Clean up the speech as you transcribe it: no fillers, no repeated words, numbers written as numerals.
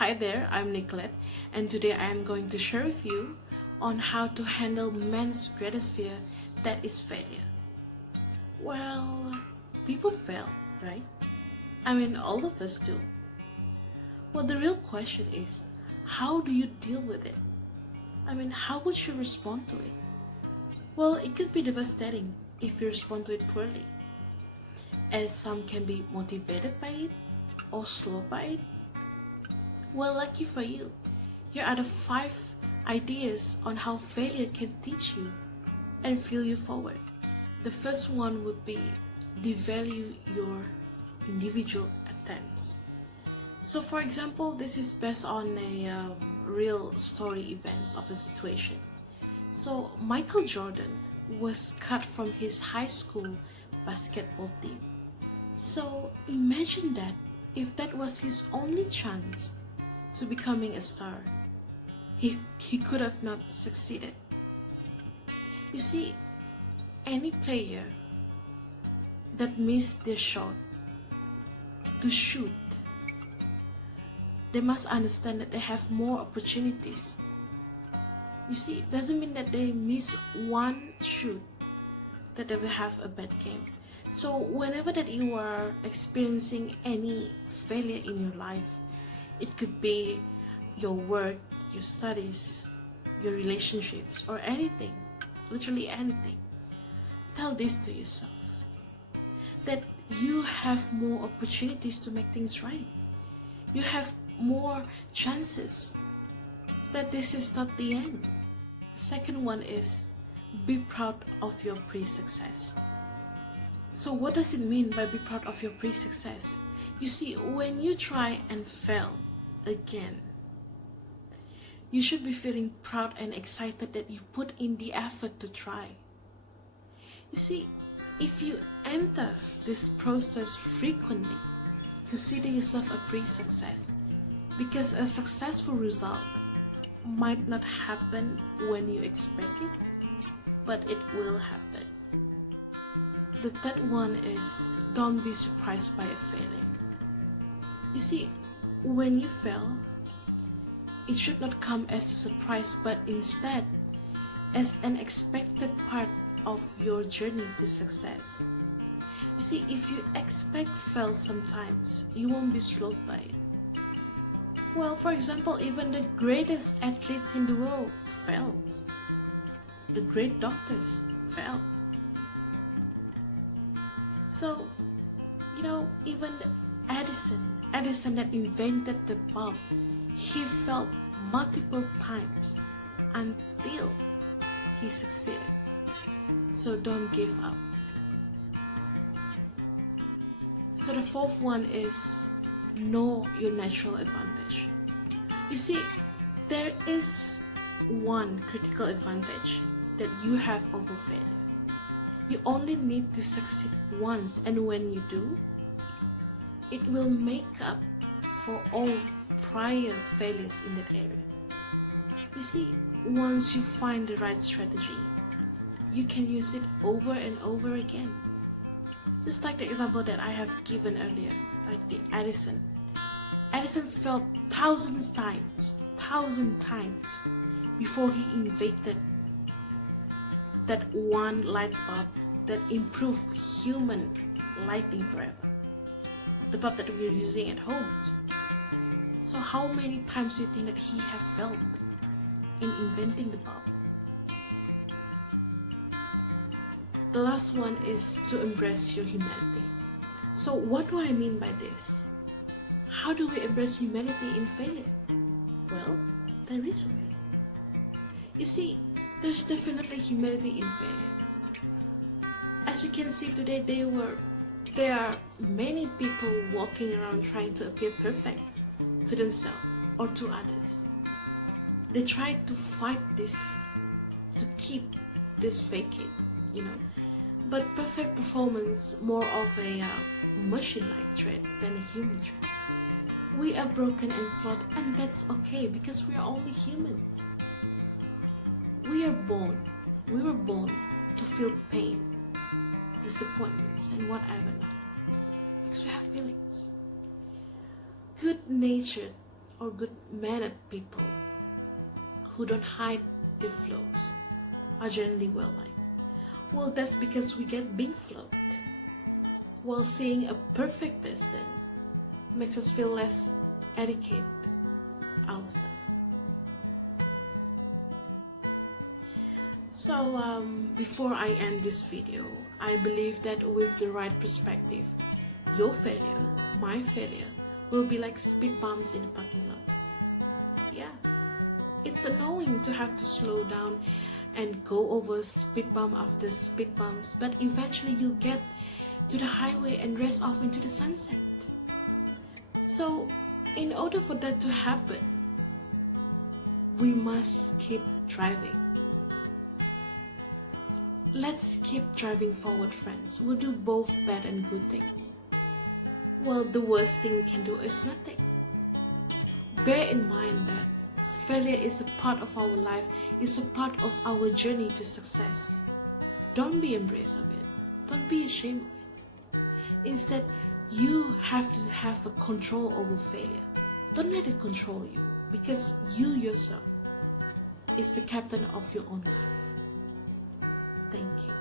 Hi there, I'm Nicollette, and today I am going to share with you on how to handle man's greatest fear, that is failure. Well, people fail, right? I mean, all of us do. Well, the real question is, how do you deal with it? I mean, how would you respond to it? Well, it could be devastating if you respond to it poorly, as some can be motivated by it or slowed by it. Well, lucky for you, here are the 5 ideas on how failure can teach you and fuel you forward. The first one would be devalue your individual attempts. So for example, this is based on a real story events of a situation. So Michael Jordan was cut from his high school basketball team. So imagine that if that was his only chance to becoming a star, he could have not succeeded. You see, any player that missed their shot to shoot, they must understand that they have more opportunities. You see, it doesn't mean that they miss one shoot that they will have a bad game. So whenever that you are experiencing any failure in your life, it could be your work, your studies, your relationships, or anything, literally anything. Tell this to yourself, that you have more opportunities to make things right. You have more chances, that this is not the end. The second one is be proud of your pre-success. So what does it mean by be proud of your pre-success? You see, when you try and fail again, you should be feeling proud and excited that you put in the effort to try. You see, if you enter this process frequently, consider yourself a pre-success, because a successful result might not happen when you expect it, but it will happen. The third one is don't be surprised by a failure. You see, when you fail, it should not come as a surprise, but instead as an expected part of your journey to success. You see, if you expect fail sometimes, you won't be slowed by it. Well, for example, even the greatest athletes in the world failed. The great doctors failed. So, even Edison that invented the bulb, he failed multiple times until he succeeded. So don't give up. So the fourth one is know your natural advantage. You see, there is one critical advantage that you have over failure. You only need to succeed once, and when you do, it will make up for all prior failures in that area. You see, once you find the right strategy, you can use it over and over again. Just like the example that I have given earlier, like the Edison. Edison failed thousand times before he invented that one light bulb that improved human lighting forever. The bulb that we are using at home. So how many times do you think that he have failed in inventing the bulb? The last one is to embrace your humanity. So what do I mean by this? How do we embrace humanity in failure? Well, there is a way. You see, there's definitely humanity in failure. As you can see today, there are many people walking around trying to appear perfect to themselves or to others. They try to fight this, to keep this vacant, But perfect performance more of a machine-like trait than a human trait. We are broken and flawed, and that's okay because we are only humans. We were born to feel pain, disappointments, and whatever not, because we have feelings. Good-natured or good-mannered people who don't hide their flaws are generally well-liked? Well, that's because we get being flawed, while seeing a perfect person makes us feel less adequate ourselves. So before I end this video, I believe that with the right perspective, your failure, my failure, will be like speed bumps in the parking lot. Yeah, it's annoying to have to slow down and go over speed bump after speed bumps, but eventually you'll get to the highway and race off into the sunset. So in order for that to happen, we must keep driving. Let's keep driving forward, friends. We'll do both bad and good things. Well, the worst thing we can do is nothing. Bear in mind that failure is a part of our life, is a part of our journey to success. Don't be embraced of it. Don't be ashamed of it. Instead, you have to have a control over failure. Don't let it control you, because you yourself is the captain of your own life. Thank you.